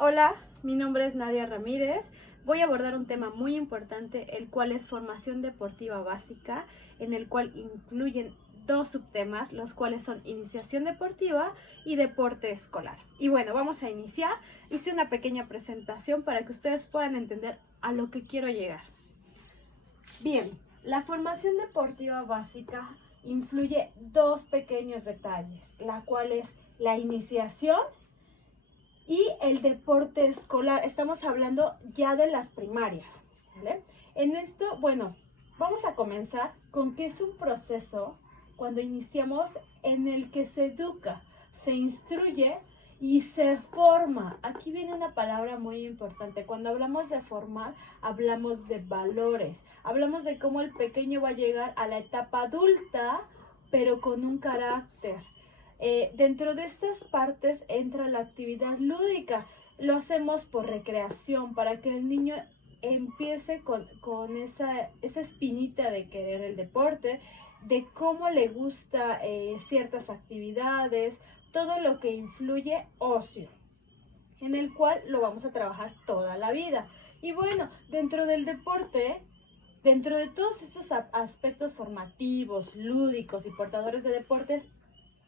Hola, mi nombre es Nadia Ramírez. Voy a abordar un tema muy importante, el cual es formación deportiva básica, en el cual incluyen dos subtemas, los cuales son iniciación deportiva y deporte escolar. Y bueno, vamos a iniciar. Hice una pequeña presentación para que ustedes puedan entender a lo que quiero llegar. Bien, la formación deportiva básica influye dos pequeños detalles, la cual es la iniciación y el deporte escolar. Estamos hablando ya de las primarias, ¿vale? En esto, bueno, vamos a comenzar con que es un proceso cuando iniciamos en el que se educa, se instruye y se forma. Aquí viene una palabra muy importante. Cuando hablamos de formar, hablamos de valores. Hablamos de cómo el pequeño va a llegar a la etapa adulta, pero con un carácter. Dentro de estas partes entra la actividad lúdica. Lo hacemos por recreación, para que el niño empiece con esa espinita de querer el deporte, de cómo le gusta ciertas actividades, todo lo que influye ocio, en el cual lo vamos a trabajar toda la vida. Y bueno, dentro del deporte, dentro de todos estos aspectos formativos, lúdicos y portadores de deportes,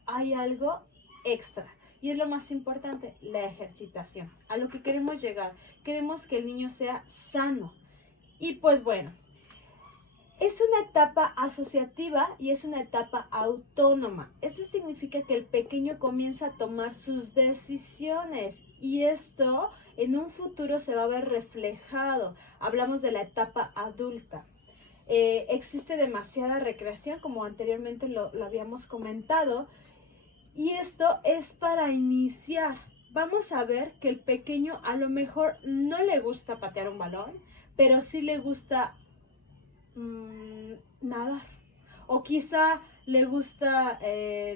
hay algo extra. Y es lo más importante, la ejercitación. A lo que queremos llegar. Queremos que el niño sea sano. Y pues bueno, es una etapa asociativa y es una etapa autónoma. Eso significa que el pequeño comienza a tomar sus decisiones y esto en un futuro se va a ver reflejado. Hablamos de la etapa adulta. Existe demasiada recreación, como anteriormente lo habíamos comentado, y esto es para iniciar. Vamos a ver que el pequeño a lo mejor no le gusta patear un balón, pero sí le gusta nadar. O quizá le gusta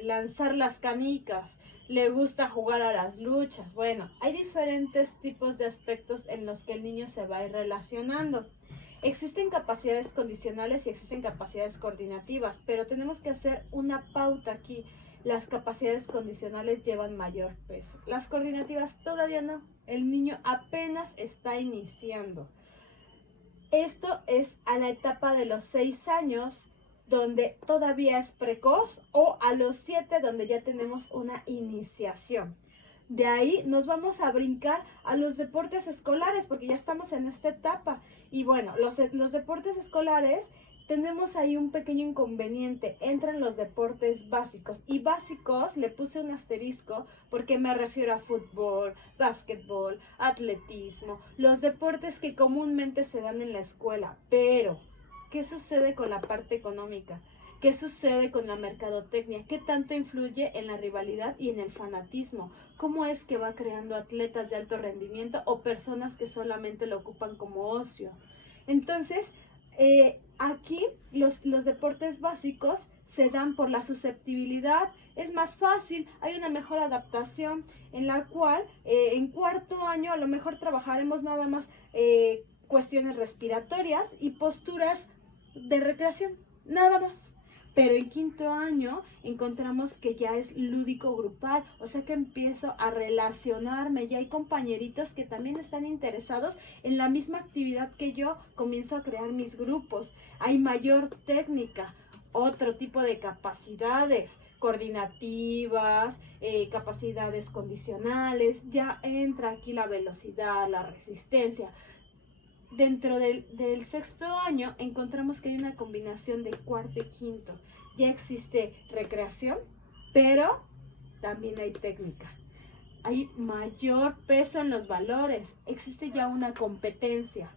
lanzar las canicas, le gusta jugar a las luchas. Bueno, hay diferentes tipos de aspectos en los que el niño se va a ir relacionando. Existen capacidades condicionales y existen capacidades coordinativas, pero tenemos que hacer una pauta aquí. Las capacidades condicionales llevan mayor peso. Las coordinativas todavía no. El niño apenas está iniciando. Esto es a la etapa de los 6 años, donde todavía es precoz, o a los 7, donde ya tenemos una iniciación. De ahí nos vamos a brincar a los deportes escolares, porque ya estamos en esta etapa. Y bueno, los deportes escolares, tenemos ahí un pequeño inconveniente. Entran los deportes básicos. Y básicos le puse un asterisco porque me refiero a fútbol, básquetbol, atletismo, los deportes que comúnmente se dan en la escuela. Pero, ¿qué sucede con la parte económica? ¿Qué sucede con la mercadotecnia? ¿Qué tanto influye en la rivalidad y en el fanatismo? ¿Cómo es que va creando atletas de alto rendimiento o personas que solamente lo ocupan como ocio? Entonces, aquí los deportes básicos se dan por la susceptibilidad, es más fácil, hay una mejor adaptación en la cual en cuarto año a lo mejor trabajaremos nada más cuestiones respiratorias y posturas de recreación, nada más. Pero en quinto año encontramos que ya es lúdico grupal, o sea que empiezo a relacionarme, ya hay compañeritos que también están interesados en la misma actividad que yo, comienzo a crear mis grupos, hay mayor técnica, otro tipo de capacidades coordinativas, capacidades condicionales, ya entra aquí la velocidad, la resistencia. Dentro del sexto año encontramos que hay una combinación de cuarto y quinto. Ya existe recreación, pero también hay técnica. Hay mayor peso en los valores. Existe ya una competencia,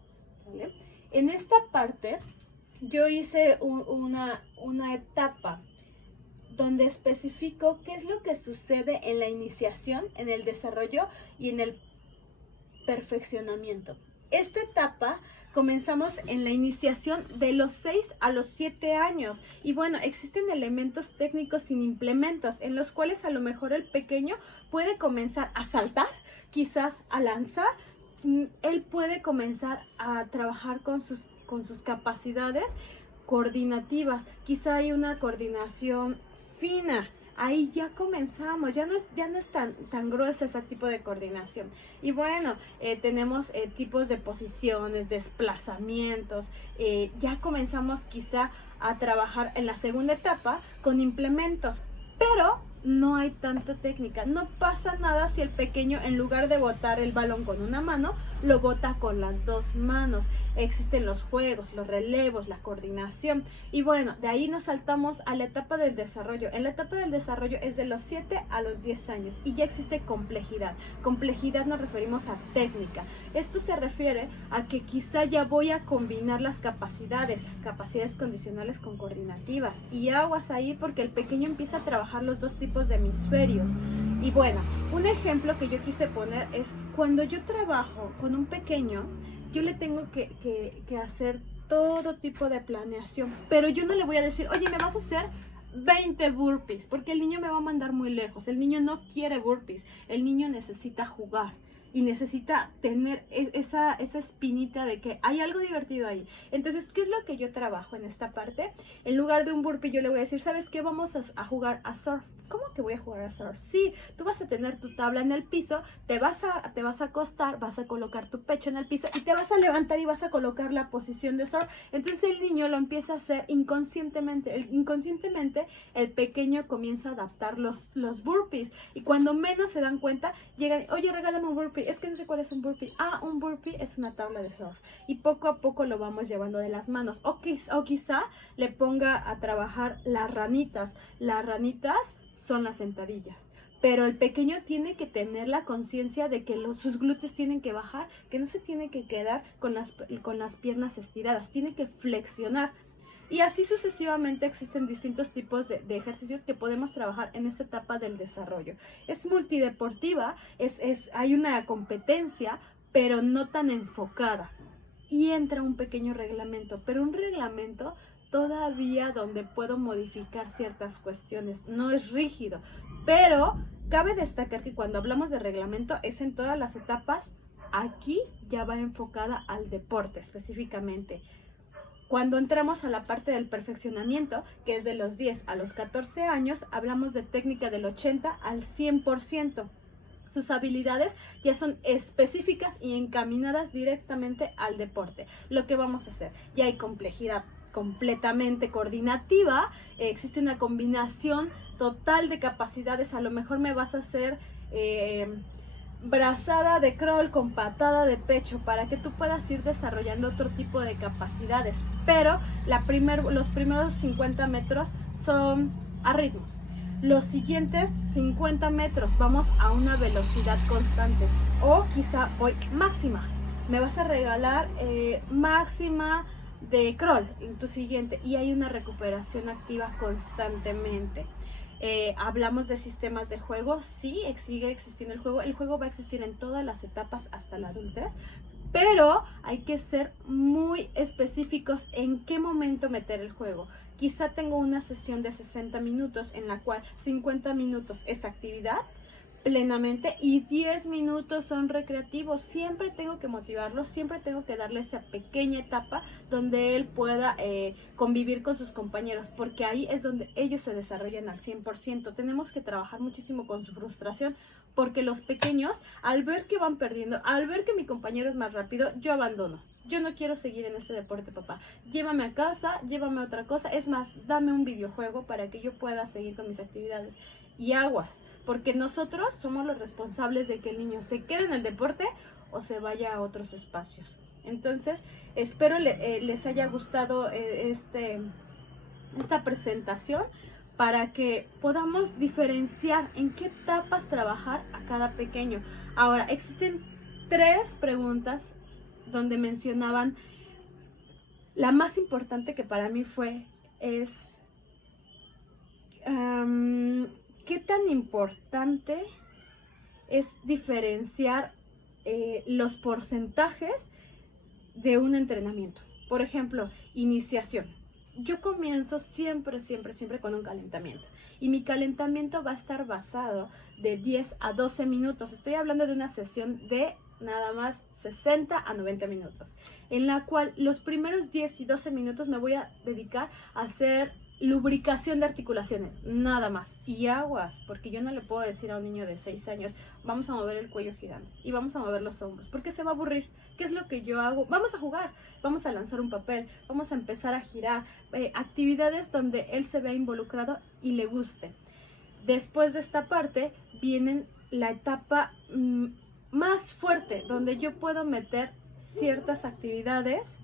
¿vale? En esta parte yo hice una etapa donde especifico qué es lo que sucede en la iniciación, en el desarrollo y en el perfeccionamiento. Esta etapa comenzamos en la iniciación de los 6 a los 7 años y bueno, existen elementos técnicos sin implementos en los cuales a lo mejor el pequeño puede comenzar a saltar, quizás a lanzar, él puede comenzar a trabajar con sus capacidades coordinativas, quizá hay una coordinación fina. ahí ya comenzamos, ya no es tan grueso ese tipo de coordinación. Y bueno, tenemos tipos de posiciones, desplazamientos, ya comenzamos quizá a trabajar en la segunda etapa con implementos, pero no hay tanta técnica. No pasa nada si el pequeño, en lugar de botar el balón con una mano, lo bota con las dos manos. Existen los juegos, los relevos, la coordinación. Y bueno, de ahí nos saltamos a la etapa del desarrollo. En la etapa del desarrollo es de los 7 a los 10 años y ya existe complejidad. Complejidad nos referimos a técnica. Esto se refiere a que quizá ya voy a combinar las capacidades condicionales con coordinativas. Y aguas ahí porque el pequeño empieza a trabajar los dos tipos de hemisferios. Y bueno, un ejemplo que yo quise poner es cuando yo trabajo con un pequeño, yo le tengo que hacer todo tipo de planeación, pero yo no le voy a decir, oye, me vas a hacer 20 burpees, porque el niño me va a mandar muy lejos. El niño no quiere burpees, el niño necesita jugar y necesita tener esa espinita de que hay algo divertido ahí. Entonces, ¿qué es lo que yo trabajo en esta parte? En lugar de un burpee, yo le voy a decir, ¿sabes qué? Vamos a jugar a surf. ¿Cómo que voy a jugar a surf? Sí, tú vas a tener tu tabla en el piso, te vas a acostar, vas a colocar tu pecho en el piso y te vas a levantar y vas a colocar la posición de surf. Entonces el niño lo empieza a hacer inconscientemente. Inconscientemente el pequeño comienza a adaptar los burpees y cuando menos se dan cuenta, llegan, oye, regálame un burpee. Es que no sé cuál es un burpee. Ah, un burpee es una tabla de surf. Y poco a poco lo vamos llevando de las manos. O quizá le ponga a trabajar las ranitas. Las ranitas son las sentadillas, pero el pequeño tiene que tener la conciencia de que sus glúteos tienen que bajar, que no se tiene que quedar con las piernas estiradas, tiene que flexionar. Y así sucesivamente existen distintos tipos de ejercicios que podemos trabajar en esta etapa del desarrollo. Es multideportiva, hay una competencia, pero no tan enfocada. Y entra un pequeño reglamento, pero un reglamento todavía donde puedo modificar ciertas cuestiones. No es rígido, pero cabe destacar que cuando hablamos de reglamento es en todas las etapas. Aquí ya va enfocada al deporte específicamente. Cuando entramos a la parte del perfeccionamiento, que es de los 10 a los 14 años, hablamos de técnica del 80 al 100%. Sus habilidades ya son específicas y encaminadas directamente al deporte. Lo que vamos a hacer, ya hay complejidad completamente coordinativa, existe una combinación total de capacidades. A lo mejor me vas a hacer brazada de crawl con patada de pecho para que tú puedas ir desarrollando otro tipo de capacidades, pero los primeros 50 metros son a ritmo. Los siguientes 50 metros vamos a una velocidad constante o quizá voy máxima. Me vas a regalar máxima de crawl en tu siguiente y hay una recuperación activa constantemente. Hablamos de sistemas de juego, sí, sigue existiendo el juego va a existir en todas las etapas hasta la adultez, pero hay que ser muy específicos en qué momento meter el juego. Quizá tengo una sesión de 60 minutos en la cual 50 minutos es actividad plenamente y 10 minutos son recreativos. Siempre tengo que motivarlo, siempre tengo que darle esa pequeña etapa donde él pueda convivir con sus compañeros, porque ahí es donde ellos se desarrollan al 100%. Tenemos que trabajar muchísimo con su frustración, porque los pequeños, al ver que van perdiendo, al ver que mi compañero es más rápido, yo abandono. Yo no quiero seguir en este deporte, papá. Llévame a casa, llévame a otra cosa. Es más, dame un videojuego para que yo pueda seguir con mis actividades. Y aguas, porque nosotros somos los responsables de que el niño se quede en el deporte o se vaya a otros espacios. Entonces, espero les haya gustado esta presentación para que podamos diferenciar en qué etapas trabajar a cada pequeño. Ahora, existen 3 preguntas donde mencionaban, la más importante que para mí es ¿qué tan importante es diferenciar los porcentajes de un entrenamiento? Por ejemplo, iniciación. Yo comienzo siempre con un calentamiento. Y mi calentamiento va a estar basado de 10 a 12 minutos. Estoy hablando de una sesión de nada más 60 a 90 minutos, en la cual los primeros 10 y 12 minutos me voy a dedicar a hacer lubricación de articulaciones, nada más. Y aguas, porque yo no le puedo decir a un niño de 6 años, vamos a mover el cuello girando y vamos a mover los hombros, porque se va a aburrir. ¿Qué es lo que yo hago? Vamos a jugar, vamos a lanzar un papel, vamos a empezar a girar, actividades donde él se vea involucrado y le guste. Después de esta parte viene la etapa más fuerte, donde yo puedo meter ciertas actividades